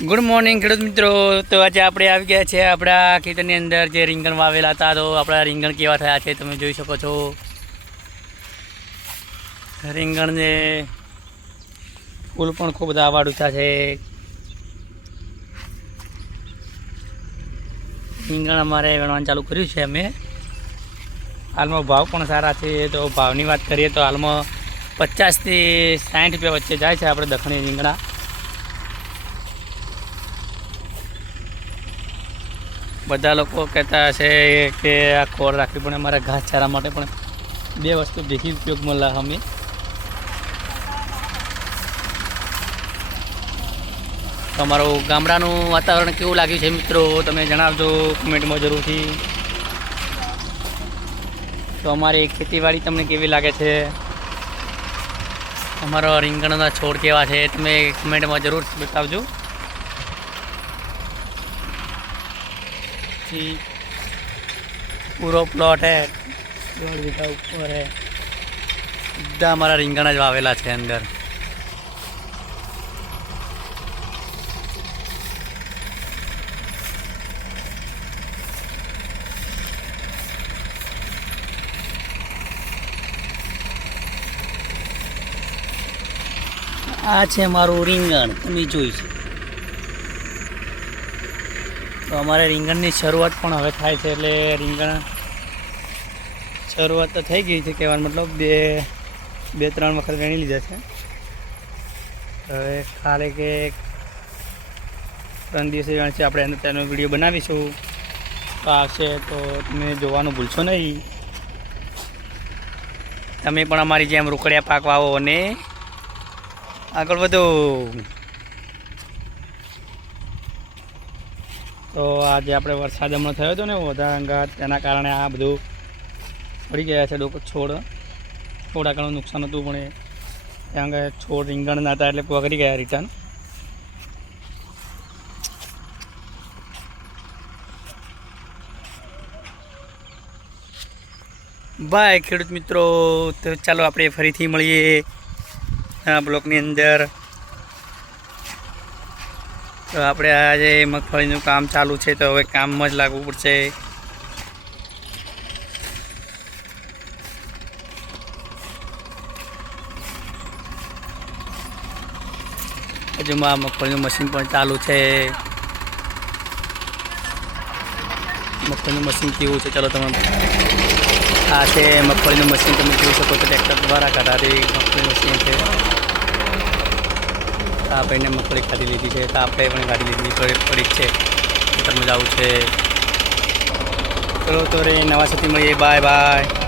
Good morning ખેડૂત મિત્રો। તો આજે આપણે આવી ગયા છે આપણા ખેતરની અંદર જે રીંગણ વાવેલા હતા। તો આપણા રીંગણ કેવા થયા છે તમે જોઈ શકો છો। રીંગણને ફૂલ પણ ખૂબ બધા આવા ડૂચા છે। રીંગણ અમારે વેણવાનું ચાલુ કર્યું છે અમે। હાલમાં ભાવ પણ સારા છે। તો ભાવની વાત કરીએ તો હાલમાં 50 થી 60 રૂપિયા વચ્ચે જાય છે આપણે દખણી રીંગણા। બધા લોકો કહેતા હશે કે આ ખોળ રાખવી પણ અમારા ઘાસચારા માટે પણ બે વસ્તુ ભેગી ઉપયોગમાં લા અમે। તમારું ગામડાનું વાતાવરણ કેવું લાગ્યું છે મિત્રો તમે જણાવજો કમેન્ટમાં જરૂરથી। તો અમારી ખેતીવાડી તમને કેવી લાગે છે, અમારો રીંગણના છોડ કેવા છે તમે કમેન્ટમાં જરૂર બતાવજો। पूरा प्लॉट है 1.5 बीघा ऊपर है। सीधा हमारा રીંગણ જ વાવેલા છે અંદર। આ છે મારું રીંગણ તમે જોઈ છે। તો અમારે રીંગણની શરૂઆત પણ હવે થાય છે, એટલે રીંગણ શરૂઆત તો થઈ ગઈ છે કહેવાનો મતલબ બે ત્રણ વખત વેણી લીધા છે। હવે ખાલી કે 3 દિવસે વેણશે આપણે એનો તેનો વિડીયો બનાવીશું। તો આવશે તો તમે જોવાનું ભૂલશો નહીં। તમે પણ અમારી જેમ રોકડિયા પાક વાવો અને આગળ વધો। તો આજે આપણે વરસાદ હમણાં થયો હતો ને વધારે અંગાત, તેના કારણે આ બધું પડી ગયા છે છોડ। થોડા ઘણું નુકસાન હતું પણ ત્યાં આગળ છોડ રીંગણ ના હતા એટલે પકડી ગયા રિટર્ન। બાય ખેડૂત મિત્રો। તો ચાલો આપણે ફરીથી મળીએ આ બ્લોકની અંદર। તો આપણે આજે મગફળીનું કામ ચાલુ છે તો હવે કામમાં જ લાગવું પડશે। હજુમાં મગફળીનું મશીન પણ ચાલુ છે। મગફળીનું મશીન કેવું છે ચાલો તમે આ છે મગફળીનું મશીન તમે જોઈ શકો છો। ટ્રેક્ટર દ્વારા કઢાતી મગફળીનું મશીન છે। આ ભાઈને મગફળી કાઢી લીધી છે તો આપણે પણ કાઢી લીધી પડી છે। ખેતરમાં જવું છે। ચલો તો રે નવા સુધી મળીએ। Bye bye.